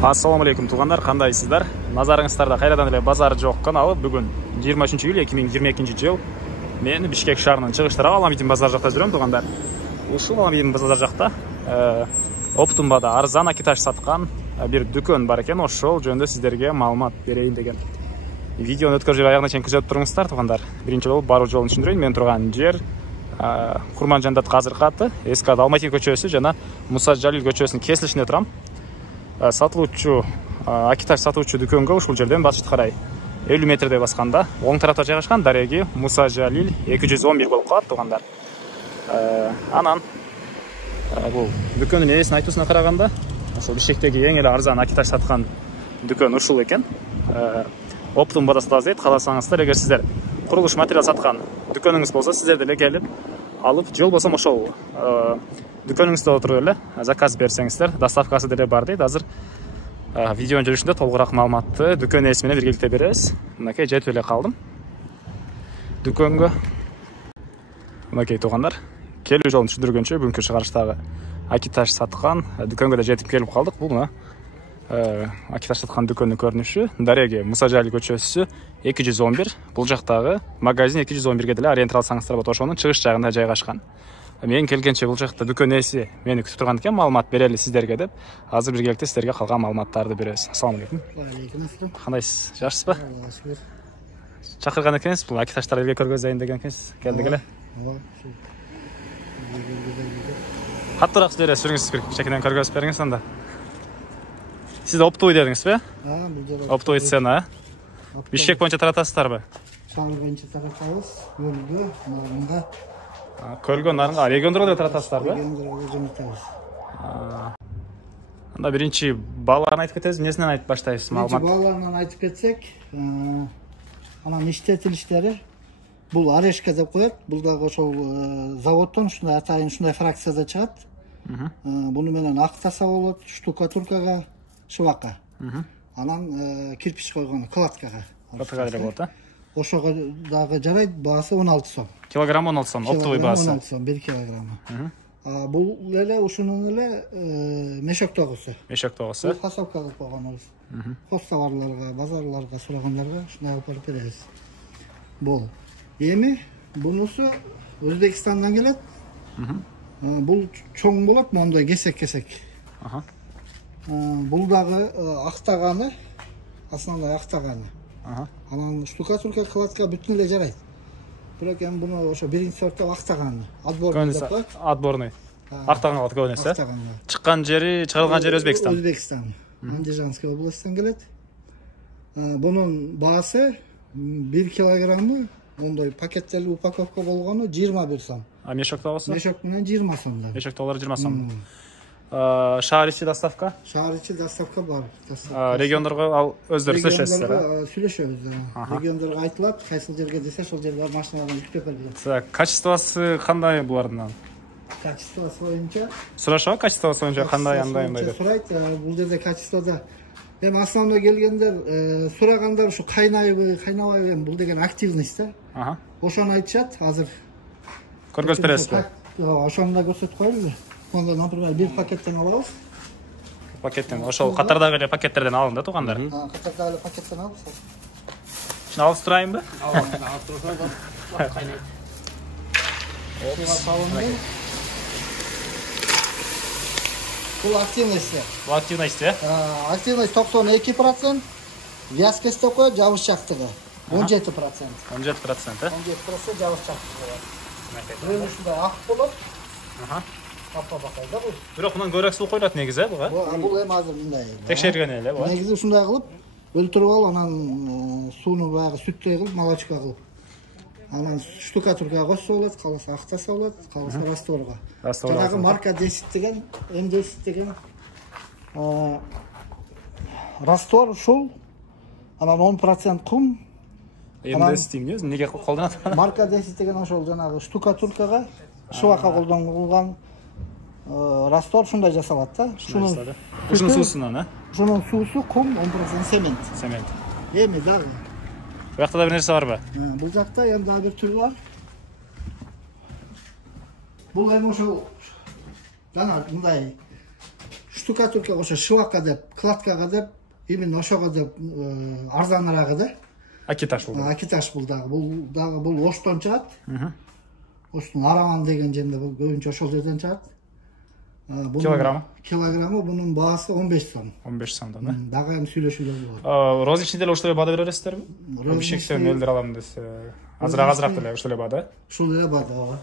Ассаламу алейкум туғандар, қандайсыздар? Назарыңыздарда қайрадан эле базар жок каналы. Бүгүн 23 июль 2022 жыл. Мен Бишкек шаарынын чыгыштары Аламидин базар жакта жүрөм туғандар. Ушул Аламидин базар жакта Оптумбада арзан акиташ саткан бир дүкөн бар экен. Ошол жөнүндө сиздерге маалымат берейин деген. Видеону өткөрүп аягына чейин күзөтүп туруңуздар туғандар. Биринчи болуп баруу жолун түшүндүрөйүн. Мен турган жер Курманжандат Казыркы аты, эски аты Алматин көчөсү жана Муса Жалил көчөсүнүн кесилишинде турам. Сатылуучу акиташ сатуучу дүкөнгө ушул жерден башты карай 50 метрдей басканда оң тарапта жайгашкан дареги Муса Жалил 211 болуп калат тугандар. Анан бул дүкөндүн ээсинин айтуусуна караганда, ошол Бишкектеги эң эле арзан акиташ саткан дүкөн ушул экен. Оптумбада сатабыз, кааласаңыздар, эгер сиздер курулуш материал саткан дүкөнүңүз болсо, сиздер деле келип алып, жол болсо ошол дүкөнүңүздө отуруп эле заказ берсеңиздер, доставкасы деле бар дейт. Азыр видеонун жүрүшүндө толугураак маалыматты дүкөн ээси менен биргеликте беребиз. Мынакей жетип эле калдым дүкөнгө. Мынакей туугандар, келүү жолун түшүндүргөнчө бүгүнкү чыгарыштагы акиташ саткан дүкөнгө да жетип келип калдык. Бул мына акиташ саткан дүкөндүн көрүнүшү. Дареги Муса Жалил көчөсү 211. Бул жактагы магазин 211ге деле ориентир алсаңыздар болот. Ошонун чыгыш жагында жайгашкан. Мен келгенче бул жакта дүкөн ээси мени күтүп турган экен, маалымат берели сиздерге деп. Азыр биргеликте сиздерге калган маалыматтарды беребиз. Ассаламу алейкум. Алейкум ассалам. Кандайсыз? Жакшысызбы? Чакырган экенсиз, бул акиташтарды элге көргөзөйүн деген экенсиз. Келдик эле. Каттыраак жибересиз, жүрүңүз бир чекинен көргөзүп бериңиз анда. Сиз оптовый дедиңизби? Бул жер Оптовый цена. Бишкек боюнча таратасыздарбы? Шаар боюнча таратабыз. Көлгө, Нарынга. Көлгө, Нарынга, региондорго да таратасыздарбы? Региондорго жөнөтөбүз. Анда биринчи бааларын айтып кетесиз, эмнесинен айтып баштайсыз? Маалымат. Бааларынан айтып кетсек, анан иштетилиштери бул орешка деп коет. Бул дагы ошол заводдон ушундай атайын ушундай фракцияда чыгат. Буну менен актаса болот, штукатуркага, шыбакка. Анан кирпич койгон кладкага. Кладкага деле болот, Ошого дагы жарайт, баасы 16 сом. Килограмм 16 сом, оптовый баасы. 16 сом, 1 килограммы. Бул эле ушунун эле мешок тогусу. Мешок тогусу. Фасовка кылып койгонубуз. Хоз товарларга, базарларга сурагандарга ушундай алып барып беребиз. Бул. Эми бунусу Өзбекстандан келет. Бул чоң болот, мондай кесек-кесек. Бул дагы актаганы, основной актаганы. Анан штукатурка, кладка бүтүн эле жарайт. Бирок эми буну ошо биринчи сортто актаганы. Отборный деп коет. Отборный. Актаган калат көбүнесе. Чыккан жери, чыгарылган жери Өзбекстан. Өзбекстан. Андижанский областтан келет. Бунун баасы 1 килограммы, мондай пакеттелип упаковка болгону 21 сом. Мешок тогусу? Мешок менен 20 сом. Мешок тогулары 20 сом. Шаар ичи доставка? Шаар ичи доставка бар. Региондорго ал өздөрү сүйлөшөсүздөр? Сүйлөшөбүз. Региондорго айтылат, кайсыл жерге десе, ошол жерге машинадан жүктөп берилет. Качествосы кандай булардын? Качествосы боюнча сурашабы, качествосы боюнча кандай андай деп? Сурайт, бул жерде качествода эми основной келгендер сурагандар ушу кайнайбы, кайнабайбы, бул деген активность да. Ошону айтышат, азыр көргөзүп бересизби? Ошону да көрсөтүп коелу. Онда, например, бир пакеттен алабыз. Пакеттен, ошол катардагы эле пакеттерден алын да туугандар. Катардагы эле пакеттен алабыз. Шуну алып турайынбы? Алып турсаңыз, кайнайт. Суга салынды. Бул активность. Бул активность, Активность 92%, вязкость деп коет, жабышчактыгы 17%. 17%, 17% жабышчактыгы. Бирөө ушундай ак болот. Апа-бакай да бул. Бирок мындан көрөк суу коюлат негизи, буга. Бул эми азыр мындай. Текшерген эле, бу. Негизи ушундай кылып, өлтүрүп алып, анан сууну баягы сүттөй кылып, молочко кылып. Анан штукатуркага кошсо болот, каласа актаса болот, каласа растворга. Жанагы марка 10 деген, М10 деген раствор ушул. Анан 10% кум. М10 дейм, эмнеге колдонот? Марка 10 деген ошол жанагы штукатуркага, шыбакка колдонулган раствор ушундай жасалат да. Ушунун суусунан, Ушунун суусу кум, 10% цемент. Цемент. Эми дагы бул жакта да бир нерсе барбы? Бул жакта эми дагы бир түр бар. Бул эми ошол жана мындай штукатурка ошо шивакка деп, кладкага деп, именно ошого деп арзаныраагы да. Акиташ бул. Акиташ бул дагы бул Оштон чыгат. Оштун Араман деген жерде бул көбүнчө ошол жерден чыгат. Килограммы бунун баасы 15 сом. 15 сомдон, да? Дагы эми сүйлөшүүлөр бар. Розничный деле ошол эле баада бересиздерби? Бишкектен элдер алам десе, азыраак деле ошол эле баада? Ошол эле баада, ооба.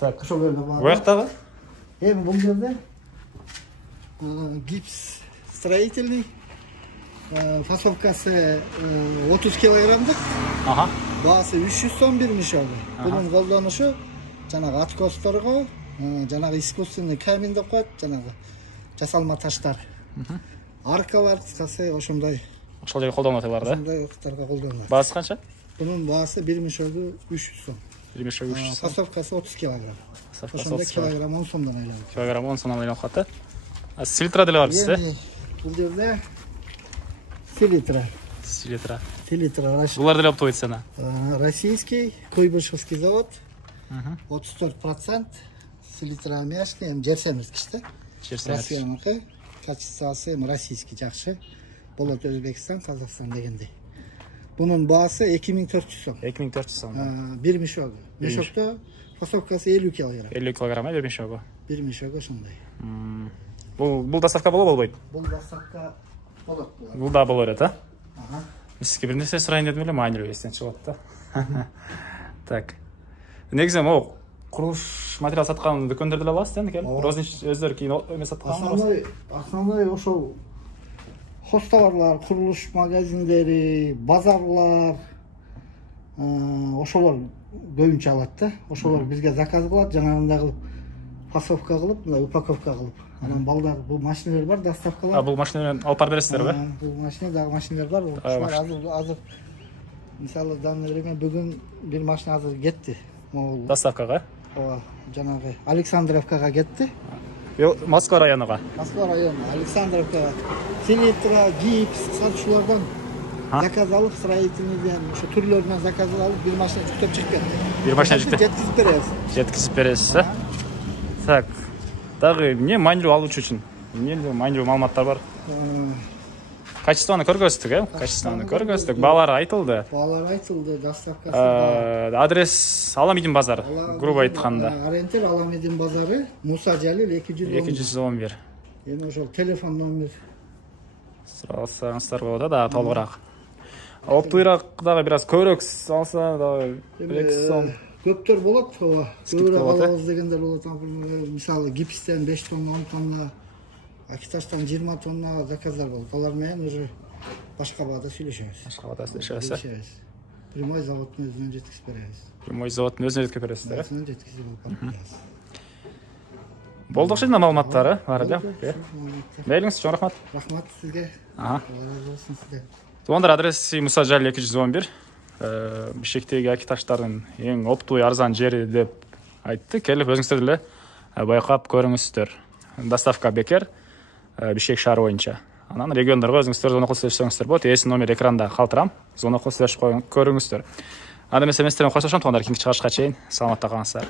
Так. Ошол эле баада. Буяктагы? Эми бул жерде гипс строительный, фасовкасы 30 килограммдык. Баасы 300 сом бир мешогу. Бунун колдонушу жанагы откосторго, жанагы искусственный камень деп коет, жанагы жасалма таштар. Аркалар кысы ошондой. Ошол жерге колдонуп аталар да? Ошондой ыктарга колдонулат. Баасы канча? Бунун баасы бир мешогу 300 сом. Бир мешогу 300 сом. Фасовкасы 30 килограмм. Ошондо килограмм 10 сомдон айланат. Килограмм 10 сомдон айланып калат да? Селитра деле бар бизде? Бул жерде селитра. Селитра. Булар деле оптовый цена. Российский, Куйбышевский завод. 34% селитра аммиачный, эми жер семирткич да. Россияныкы, качествосы российский жакшы. Болот Өзбекстан, Казакстан дегендей. Бунун баасы 2400 сом. 2400 сом. Бир мешогу. Мешокто фасовкасы 50 килограмм. 50 килограмм бир мешогу. Бир мешогу ошондой. Бул доставка болбойт? Бул доставка болот. Бул да боло берет, а? Сизге бир нерсе сурайын дедим эле, маанилүү эстен чыгып атты да. Так. Негизи могу курулуш материал саткан дүкөндөрдө эле аласыз да, экен? Розничный өздөрү кийин эме саткан. Основной ошол хостоварлар, курулуш магазиндери, базарлар, ошолор көбүнчө алат да. Ошолор бизге заказ кылат, жанагындай фасовка кылып, мындай упаковка кылып. Анан балдар бул машиналар бар, доставкалар. Бул машина менен алып барып бересиздерби? Бул машина дагы машиналар бар. Ушулар азыр мисалы данный время бүгүн бир машина азыр кетти. Доставкага? Ооба, жанагы Александровкага кетти. Москва районуга. Москва району, Александровка, селитра, гипс, сатушулардан заказ алып, строительныйден, ошо түрлөрүнөн заказ алып, бир машина жүктөп чыгып кетти. Бир машина жеткизип беребиз. Жеткизип бересиз, а? Так. Дагы эмне маанилүү алуучу үчүн? Эмне маанилүү маалыматтар бар? Качествону көргөздүк, Качествону көргөздүк. Баалары айтылды. Доставкасы. Адрес Аламидин базары, грубо айтканда. Ориентир Аламидин базары, Муса Жалил 211. Эми ошол телефон номер сурасаңыздар болот да, толугураак. Оптуйраак дагы бир аз көбүрөөк алса дагы 2 сом. Көптөр болот, ооба. Көбүрөөк алабыз дегендер болот. Мисалы гипстен 5 тонна, 10 тонна, акиташтан 20 тонна заказдар болот. Алар менен уже башка баада сүйлөшөбүз. Башка баада сүйлөшөбүз. Прямой заводдун өзүнөн жеткизип беребиз. Прямой заводдун өзүнө жеткирип бересиздер, э? Өзүнөн жеткизип беребиз. Болду окшойт маалыматтары, бар да. Мейлиңиз чоң рахмат. Рахмат сизге. Разы болсун сизге. Туугандар, адреси Муса Жалил 211. Бишкектеги акиташтардын эң оптовый арзан жери деп айтты. Келип өзүңүздөр деле байкап көрүңүздөр. Доставка бекер Бишкек шаары боюнча. Анан региондорго өзүңүздөр звонок кылып сөйлөшсөңүздөр болот. Эсин номер экранда калтырам. Звонок кылып сөйлөшүп көрүңүздөр. Анда эмес эместерин коштошом, туугандар, кийинки чыгышка чейин саламатта калыңыздар.